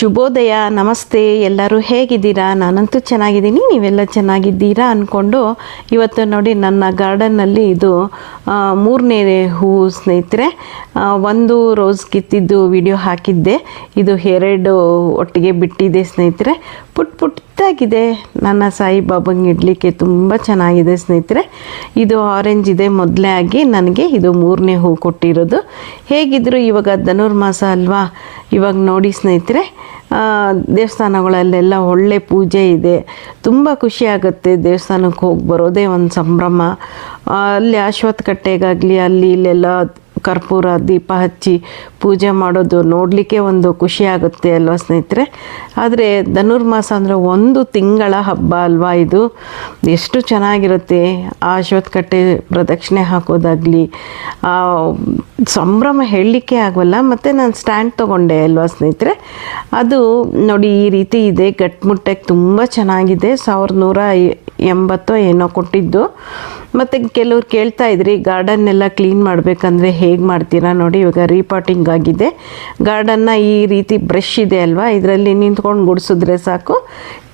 ಶುಭೋದಯ, ನಮಸ್ತೆ, ಎಲ್ಲರೂ ಹೇಗಿದ್ದೀರಾ? ನಾನಂತೂ ಚೆನ್ನಾಗಿದ್ದೀನಿ, ನೀವೆಲ್ಲ ಚೆನ್ನಾಗಿದ್ದೀರಾ ಅಂದ್ಕೊಂಡು ಇವತ್ತು ನೋಡಿ ನನ್ನ ಗಾರ್ಡನ್ನಲ್ಲಿ ಇದು ಮೂರನೇ ಹೂವು ಸ್ನೇಹಿತರೆ ಒಂದು ರೋಸ್ ಕಿತ್ತಿದ್ದು ವಿಡಿಯೋ ಹಾಕಿದ್ದೆ. ಇದು ಎರಡು ಒಟ್ಟಿಗೆ ಬಿಟ್ಟಿದೆ ಸ್ನೇಹಿತರೆ. ಪುಟ್ ಪುಟ್ಟಾಗಿದೆ. ನನ್ನ ಸಾಯಿಬಾಬಂಗೆ ಇಡಲಿಕ್ಕೆ ತುಂಬ ಚೆನ್ನಾಗಿದೆ ಸ್ನೇಹಿತರೆ. ಇದು ಆರೆಂಜ್ ಇದೆ, ಮೊದಲೇ ಆಗಿ ನನಗೆ ಇದು ಮೂರನೇ ಹೂ ಕೊಟ್ಟಿರೋದು. ಹೇಗಿದ್ರು ಇವಾಗ ಧನುರ್ಮಾಸ ಅಲ್ವಾ? ಇವಾಗ ನೋಡಿ ಸ್ನೇಹಿತರೆ. ದೇವಸ್ಥಾನಗಳಲ್ಲೆಲ್ಲ ಒಳ್ಳೆ ಪೂಜೆ ಇದೆ. ತುಂಬ ಖುಷಿ ಆಗುತ್ತೆ ದೇವಸ್ಥಾನಕ್ಕೆ ಹೋಗಿ ಬರೋದೇ ಒಂದು ಸಂಭ್ರಮ. ಅಲ್ಲಿ ಅಶ್ವತ್ಥ ಕಟ್ಟೆಗಾಗಲಿ, ಅಲ್ಲಿ ಇಲ್ಲೆಲ್ಲ ಕರ್ಪೂರ, ದೀಪ ಹಚ್ಚಿ ಪೂಜೆ ಮಾಡೋದು ನೋಡಲಿಕ್ಕೆ ಒಂದು ಖುಷಿ ಆಗುತ್ತೆ ಅಲ್ವಾ ಸ್ನೇಹಿತರೆ? ಆದರೆ ಧನುರ್ಮಾಸ ಅಂದರೆ ಒಂದು ತಿಂಗಳ ಹಬ್ಬ ಅಲ್ವಾ ಇದು? ಎಷ್ಟು ಚೆನ್ನಾಗಿರುತ್ತೆ. ಆ ಅಶ್ವತ್ಕಟ್ಟೆ ಪ್ರದಕ್ಷಿಣೆ ಹಾಕೋದಾಗಲಿ ಸಂಭ್ರಮ ಹೇಳಲಿಕ್ಕೆ ಆಗೋಲ್ಲ, ಮತ್ತು ನಾನು ಸ್ಟ್ಯಾಂಡ್ ತೊಗೊಂಡೆ ಅಲ್ವಾ ಸ್ನೇಹಿತರೆ? ಅದು ನೋಡಿ ಈ ರೀತಿ ಇದೆ ಗಟ್ಮುಟ್ಟಕ್ಕೆ ತುಂಬ ಚೆನ್ನಾಗಿದೆ. ಸಾವಿರದ ನೂರ ಎಂಬತ್ತೋ ಏನೋ ಕೊಟ್ಟಿದ್ದು. ಮತ್ತು ಕೆಲವ್ರು ಕೇಳ್ತಾ ಇದ್ರಿ ಗಾರ್ಡನ್ನೆಲ್ಲ ಕ್ಲೀನ್ ಮಾಡಬೇಕಂದ್ರೆ ಹೇಗೆ ಮಾಡ್ತೀರಾ? ನೋಡಿ, ಇವಾಗ ರೀಪಾಟಿಂಗ್ ಆಗಿದೆ. ಗಾರ್ಡನ್ನ ಈ ರೀತಿ ಬ್ರಷ್ ಇದೆ ಅಲ್ವಾ? ಇದರಲ್ಲಿ ನಿಂತ್ಕೊಂಡು ಗುಡಿಸಿದ್ರೆ ಸಾಕು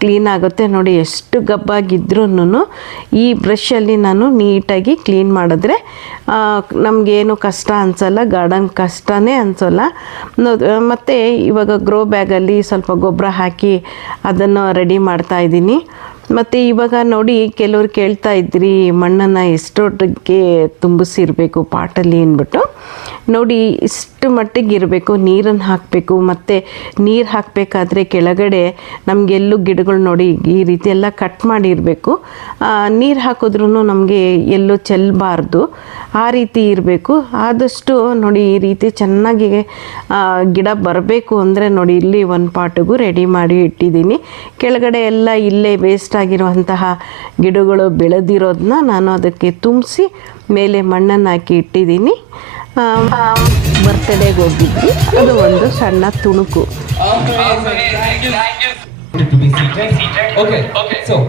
ಕ್ಲೀನ್ ಆಗುತ್ತೆ. ನೋಡಿ, ಎಷ್ಟು ಗಬ್ಬಾಗಿದ್ರೂ ಈ ಬ್ರಷಲ್ಲಿ ನಾನು ನೀಟಾಗಿ ಕ್ಲೀನ್ ಮಾಡಿದ್ರೆ ನಮಗೇನು ಕಷ್ಟ ಅನಿಸಲ್ಲ ಗಾರ್ಡನ್ ಕಷ್ಟನೇ ಅನಿಸೋಲ್ಲ. ಮತ್ತು ಇವಾಗ ಗ್ರೋ ಬ್ಯಾಗಲ್ಲಿ ಸ್ವಲ್ಪ ಗೊಬ್ಬರ ಹಾಕಿ ಅದನ್ನು ರೆಡಿ ಮಾಡ್ತಾ ಇದ್ದೀನಿ. ಮತ್ತು ಇವಾಗ ನೋಡಿ ಕೆಲವ್ರು ಕೇಳ್ತಾ ಇದ್ರಿ, ಮಣ್ಣನ್ನು ಎಷ್ಟೊಟ್ಟಿಗೆ ತುಂಬಿಸಿರಬೇಕು ಪಾಟಲ್ಲಿ ಅಂದ್ಬಿಟ್ಟು. ನೋಡಿ, ಇಷ್ಟು ಮಟ್ಟಿಗೆ ಇರಬೇಕು, ನೀರನ್ನು ಹಾಕಬೇಕು, ಮತ್ತು ನೀರು ಹಾಕಬೇಕಾದ್ರೆ ಕೆಳಗಡೆ ನಮಗೆಲ್ಲೂ ಗಿಡಗಳು ನೋಡಿ ಈ ರೀತಿ ಎಲ್ಲ ಕಟ್ ಮಾಡಿರಬೇಕು ನೀರು ಹಾಕಿದ್ರೂ ನಮಗೆ ಎಲ್ಲೂ ಚೆಲ್ಲಬಾರ್ದು ಆ ರೀತಿ ಇರಬೇಕು. ಆದಷ್ಟು ನೋಡಿ ಈ ರೀತಿ ಚೆನ್ನಾಗಿ ಗಿಡ ಬರಬೇಕು ಅಂದರೆ ನೋಡಿ ಇಲ್ಲಿ ಒಂದು ಪಾಟಿಗೂ ರೆಡಿ ಮಾಡಿ ಇಟ್ಟಿದ್ದೀನಿ. ಕೆಳಗಡೆ ಎಲ್ಲ ಇಲ್ಲೇ ವೇಸ್ಟ್ ಆಗಿರುವಂತಹ ಗಿಡಗಳು ಬೆಳೆದಿರೋದನ್ನ ನಾನು ಅದಕ್ಕೆ ತುಂಬಿಸಿ ಮೇಲೆ ಮಣ್ಣನ್ನು ಹಾಕಿ ಇಟ್ಟಿದ್ದೀನಿ. ಬರ್ತ್ಡೇಗೆ ಹೋಗಿದ್ವಿ. ಅದು ಒಂದು ಸಣ್ಣ ತುಣುಕು.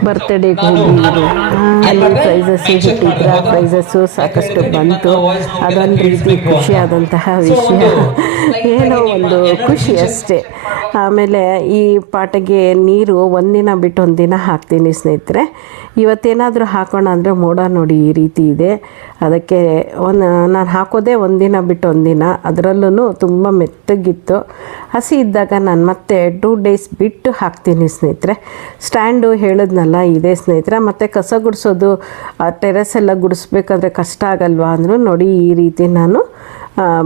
ಬರ್ತ್ಡೇಗೆ ಹೋಗಿದ್ರು ಅಲ್ಲಿ ಪ್ರೈಸಸ್ ಇಟ್ಟಿದ್ರ ಪ್ರೈಸಸ್ಸು ಸಾಕಷ್ಟು ಬಂತು. ಅದೊಂದು ರೀತಿ ಖುಷಿಯಾದಂತಹ ವಿಷಯ. ಏನೋ ಒಂದು ಖುಷಿ ಅಷ್ಟೇ. ಆಮೇಲೆ ಈ ಪಾಟಿಗೆ ನೀರು ಒಂದಿನ ಬಿಟ್ಟು ಒಂದಿನ ಹಾಕ್ತೀನಿ ಸ್ನೇಹಿತರೆ. ಇವತ್ತೇನಾದರೂ ಹಾಕೋಣ ಅಂದರೆ ಮೋಡ ನೋಡಿ ಈ ರೀತಿ ಇದೆ. ಅದಕ್ಕೆ ಒಂದು, ನಾನು ಹಾಕೋದೇ ಒಂದಿನ ಬಿಟ್ಟು ಒಂದಿನ ಅದರಲ್ಲೂ ತುಂಬ ಮೆತ್ತಗಿತ್ತು. ಹಸಿ ಇದ್ದಾಗ ನಾನು ಮತ್ತೆ ಟೂ ಡೇಸ್ ಬಿಟ್ಟು ಹಾಕ್ತೀನಿ ಸ್ನೇಹಿತರೆ. ಸ್ಟ್ಯಾಂಡು ಹೇಳಿದ್ನಲ್ಲ, ಇದೆ ಸ್ನೇಹಿತರೆ. ಮತ್ತು ಕಸ ಗುಡಿಸೋದು ಟೆರೆಸ್ ಎಲ್ಲ ಗುಡಿಸ್ಬೇಕಾದ್ರೆ ಕಷ್ಟ ಆಗಲ್ವಾ ಅಂದರೂ ನೋಡಿ ಈ ರೀತಿ ನಾನು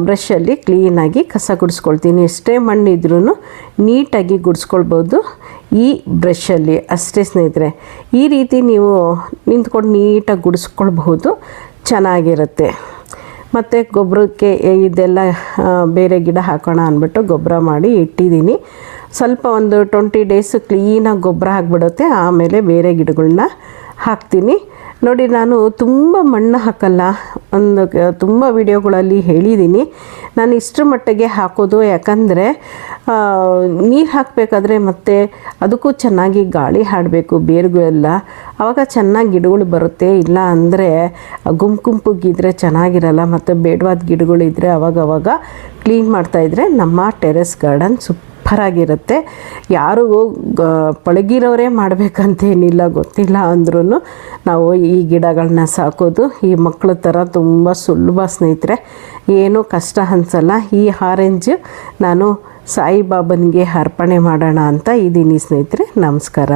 ಬ್ರಷಲ್ಲಿ ಕ್ಲೀನಾಗಿ ಕಸ ಗುಡಿಸ್ಕೊಳ್ತೀನಿ. ಎಷ್ಟೇ ಮಣ್ಣಿದ್ರೂ ನೀಟಾಗಿ ಗುಡಿಸ್ಕೊಳ್ಬೋದು. ಈ ಬ್ರಷಲ್ಲಿ ಅಷ್ಟೇ ಸ್ನೇಹಿತರೆ, ಈ ರೀತಿ ನೀವು ನಿಂತ್ಕೊಂಡು ನೀಟಾಗಿ ಗುಡಿಸ್ಕೊಳ್ಬಹುದು. ಚೆನ್ನಾಗಿರುತ್ತೆ. ಮತ್ತು ಗೊಬ್ಬರಕ್ಕೆ ಇದೆಲ್ಲ ಬೇರೆ ಗಿಡ ಹಾಕೋಣ ಅಂದ್ಬಿಟ್ಟು ಗೊಬ್ಬರ ಮಾಡಿ ಇಟ್ಟಿದ್ದೀನಿ. ಸ್ವಲ್ಪ ಒಂದು ಟ್ವೆಂಟಿ ಡೇಸ್ ಕ್ಲೀನಾಗಿ ಗೊಬ್ಬರ ಹಾಕ್ಬಿಡುತ್ತೆ. ಆಮೇಲೆ ಬೇರೆ ಗಿಡಗಳನ್ನ ಹಾಕ್ತೀನಿ. ನೋಡಿ, ನಾನು ತುಂಬ ಮಣ್ಣು ಹಾಕಲ್ಲ. ಒಂದು, ತುಂಬ ವಿಡಿಯೋಗಳಲ್ಲಿ ಹೇಳಿದ್ದೀನಿ. ನಾನು ಇಷ್ಟರ ಮಟ್ಟಿಗೆ ಹಾಕೋದು, ಯಾಕಂದರೆ ನೀರು ಹಾಕಬೇಕಾದ್ರೆ ಮತ್ತೆ ಅದಕ್ಕೂ ಚೆನ್ನಾಗಿ ಗಾಳಿ ಹಾಡಬೇಕು ಬೇರುಗಳೆಲ್ಲ ಆವಾಗ ಚೆನ್ನಾಗಿ ಗಿಡಗಳು ಬರುತ್ತೆ. ಇಲ್ಲ ಅಂದರೆ, ಗುಂಪು ಗುಂಪುಗಿದ್ರೆ ಚೆನ್ನಾಗಿರಲ್ಲ, ಮತ್ತು ಬೇಡವಾದ ಗಿಡಗಳಿದ್ರೆ ಅವಾಗವಾಗ ಕ್ಲೀನ್ ಮಾಡ್ತಾಯಿದ್ರೆ ನಮ್ಮ ಟೆರೆಸ್ ಗಾರ್ಡನ್ ಸೂಪರಾಗಿರುತ್ತೆ ಯಾರು ಗ ಪಳಗಿರೋರೇ ಮಾಡಬೇಕಂತೇನಿಲ್ಲ ಗೊತ್ತಿಲ್ಲ ಅಂದ್ರೂ ನಾವು ಈ ಗಿಡಗಳನ್ನ ಸಾಕೋದು, ಈ ಮಕ್ಕಳ ಥರ ತುಂಬ ಸುಲಭ ಸ್ನೇಹಿತರೆ. ಏನೂ ಕಷ್ಟ ಅನ್ಸಲ್ಲ. ಈ ಆರೆಂಜ್ ನಾನು ಸಾಯಿಬಾಬನಿಗೆ ಅರ್ಪಣೆ ಮಾಡೋಣ ಅಂತ ಇದ್ದೀನಿ ಸ್ನೇಹಿತರೆ. ನಮಸ್ಕಾರ.